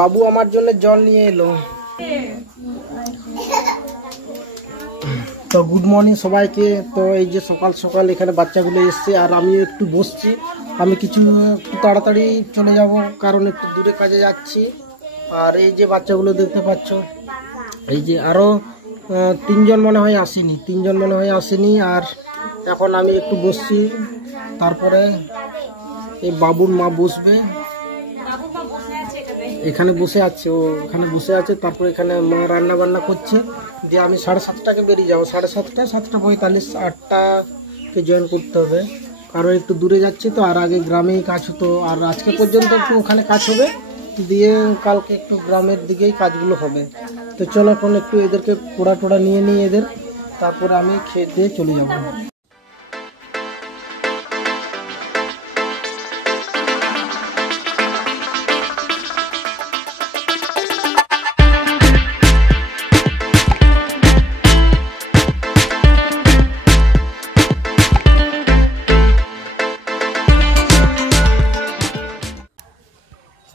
বাবু আমার জন্য জল নিয়ে এলো। তো গুড মর্নিং সবাইকে। তো এই যে সকাল সকাল এখানে বাচ্চাগুলো এসছে আর আমি একটু বসছি। আমি একটু তাড়াতাড়ি চলে যাব কারণ একটু দূরে কাজে যাচ্ছি। আর এই যে বাচ্চাগুলো দেখতে পাচ্ছ, এই যে আরও তিনজন মনে হয় আসেনি। আর এখন আমি একটু বসছি, তারপরে এই বাবুর মা বসবে, এখানে বসে আছে, ও এখানে বসে আছে। তারপরে এখানে মা রান্না বান্না করছে, দিয়ে আমি 7:30টাকে বেরিয়ে যাবো। 7:30, 7:45, 8টাকে জয়েন করতে হবে, কারণ একটু দূরে যাচ্ছি তো। আর আগে গ্রামেই কাজ হতো, আর আজকে পর্যন্ত একটু ওখানে কাজ হবে, দিয়ে কালকে একটু গ্রামের দিকেই কাজগুলো হবে। তো চলো এখন একটু এদেরকে পোড়া নিয়ে নিই এদের, তারপরে আমি খেয়ে দিয়ে চলে যাবো।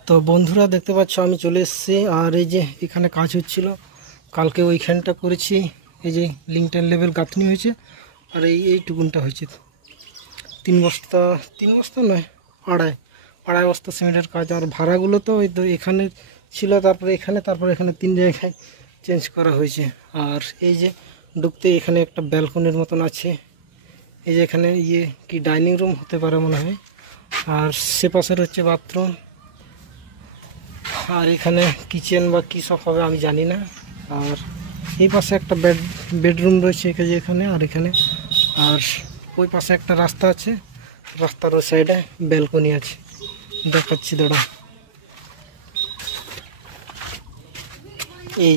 তো বন্ধুরা দেখতে পাচ্ছ আমি চলে এসেছি। আর এই যে এখানে কাজ হচ্ছিল, কালকে ওইখানটা করেছি। এই যে লিংটার লেভেল গাঁথনি হয়েছে, আর এইটুকুনটা হয়েছে। 3 বস্তা নয়, আড়াই বস্তা সিমেন্টের কাজ। আর ভাড়াগুলো তো ওই তো এখানে ছিল, তারপরে এখানে 3 জায়গায় চেঞ্জ করা হয়েছে। আর এই যে ঢুকতে এখানে একটা ব্যালকনির মতন আছে। এই যে এখানে কি ডাইনিং রুম হতে পারে মনে হয়। আর সে পাশের হচ্ছে বাথরুম, আর এখানে কিচেন বা কী সব হবে আমি জানি না। আর এই পাশে একটা বেডরুম রয়েছে এখানে, আর এখানে। আর ওই পাশে একটা রাস্তা আছে, রাস্তার ওই সাইডে ব্যালকনি আছে, দেখাচ্ছি দাঁড়া। এই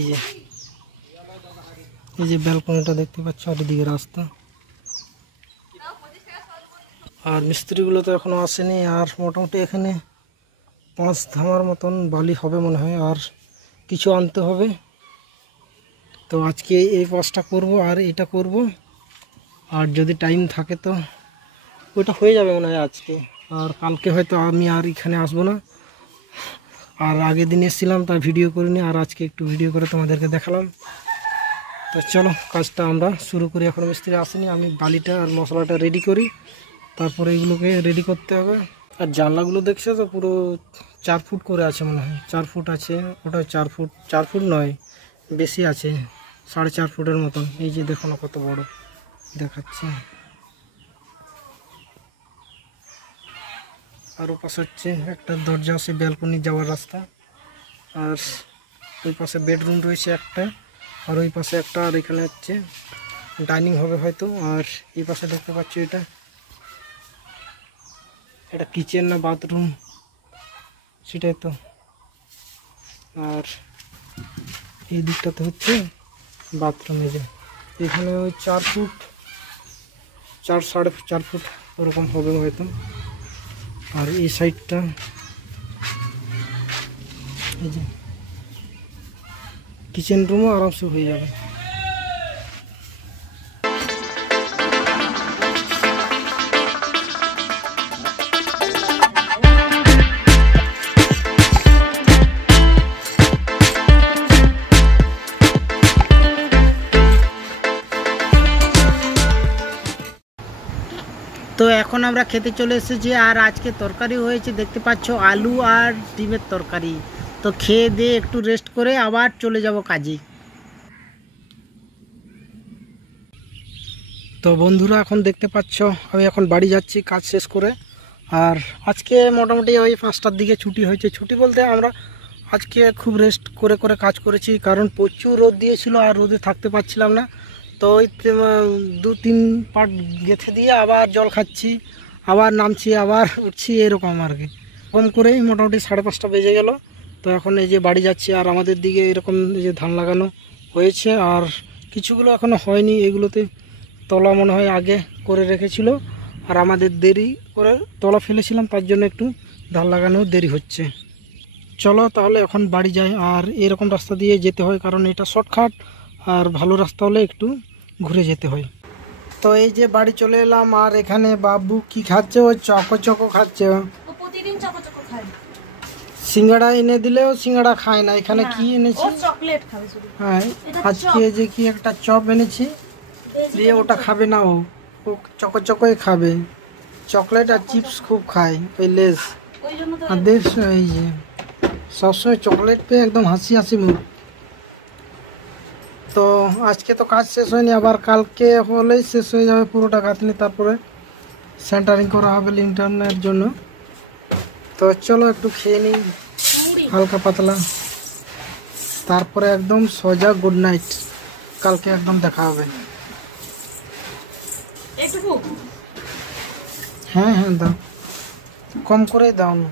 যে ব্যালকনিটা দেখতে পাচ্ছ, আর এদিকে রাস্তা। আর মিস্ত্রিগুলো তো এখনো আসেনি। আর মোটামুটি এখানে 5 ধামার মতন বালি হবে মনে হয়, আর কিছু আনতে হবে। তো আজকে এই 5টা করব, আর এটা করব। আর যদি টাইম থাকে তো ওইটা হয়ে যাবে মনে হয় আজকে। আর কালকে হয়তো আমি আর এখানে আসবো না। আর আগের দিন এসেছিলাম, তা ভিডিও করিনি, আর আজকে একটু ভিডিও করে তোমাদেরকে দেখালাম। তো চলো কাজটা আমরা শুরু করি। এখন মিস্ত্রি আসেনি, আমি বালিটা আর মশলাটা রেডি করি, তারপরে এগুলোকে রেডি করতে হবে। আর জানলাগুলো দেখছো তো, পুরো 4 ফুট করে আছে মনে হয়, 4 ফুট আছে। ওটা 4 ফুট নয়, বেশি আছে, 4.5 ফুটের মতন। এই যে দেখো না কত বড় দেখাচ্ছে। আর ও পাশে হচ্ছে একটা দরজা আছে, ব্যালকনি যাওয়ার রাস্তা। আর ওই পাশে বেডরুম রয়েছে একটা, আর ওই পাশে একটা। আর এখানে হচ্ছে ডাইনিং হবে হয়তো। আর এই পাশে দেখতে পাচ্ছি এটা কিচেন না বাথরুম সেটাই তো। আর এই দিকটাতে হচ্ছে বাথরুম। এই যে এখানে ওই 4 ফুট, 4.5 ফুট ওরকম হবে হয়তো। আর এই সাইডটা এই যে কিচেন রুমও আরামসে হয়ে যাবে। তো এখন আমরা খেতে চলে এসেছি। আর আজকে তরকারি হয়েছে দেখতে পাচ্ছ, আলু আর ডিমের তরকারি। তো খেয়ে দিয়ে একটু রেস্ট করে আবার চলে যাব কাজে। তো বন্ধুরা এখন দেখতে পাচ্ছ আমি এখন বাড়ি যাচ্ছি কাজ শেষ করে। আর আজকে মোটামুটি ওই 5টার দিকে ছুটি হয়েছে। ছুটি বলতে আমরা আজকে খুব রেস্ট করে কাজ করেছি, কারণ প্রচুর রোদ দিয়েছিল আর রোদে থাকতে পারছিলাম না। তো ওই 2-3 পার্ট গেঁথে দিয়ে আবার জল খাচ্ছি, আবার নামছি, আবার উঠছি, এরকম আর কি। কম করেই মোটামুটি 5:30 বেজে গেল। তো এখন এই যে বাড়ি যাচ্ছি। আর আমাদের দিকে এরকম এই যে ধান লাগানো হয়েছে, আর কিছুগুলো এখনও হয়নি। এগুলোতে তলা মনে হয় আগে করে রেখেছিল, আর আমাদের দেরি করে তলা ফেলেছিলাম, তার জন্য একটু ধার লাগানো দেরি হচ্ছে। চলো তাহলে এখন বাড়ি যাই। আর এরকম রাস্তা দিয়ে যেতে হয় কারণ এটা শর্টকাট, আর ভালো রাস্তা হলে একটু ঘুরে যেতে হয়। তো এই যে বাড়ি চলে এলাম, আর এখানে বাবু কি খাচ্ছে, ওই চকো খাচ্ছে। প্রতিদিন চকো খায়। সিঙ্গাড়া এনে দিলেও সিঙ্গাড়া খায় না। এখানে কি এনেছি, চকলেট খাবে শুধু। হ্যাঁ আজকে যে কি একটা চপ এনেছি দিয়ে ওটা খাবে না, ও চকোই খাবে। চকলেট আর চিপস খুব খায়, ওই লেস। ওই জন্য তো আর দেশ এই যে সবসময় চকলেট পেয়ে একদম হাসি মুখ। তো আজকে তো কাজ শেষ হয়নি, আবার কালকে হলেই শেষ হয়ে যাবে পুরোটা গাঁথনি, তারপরে সেন্টারিং করা হবে লিন্টার্নের জন্য। তো চলো একটু খেয়ে নিই হালকা পাতলা, তারপরে একদম সোজা গুড নাইট। কালকে একদম দেখা হবে। একটু হ্যাঁ দাও, কম করে দাও না।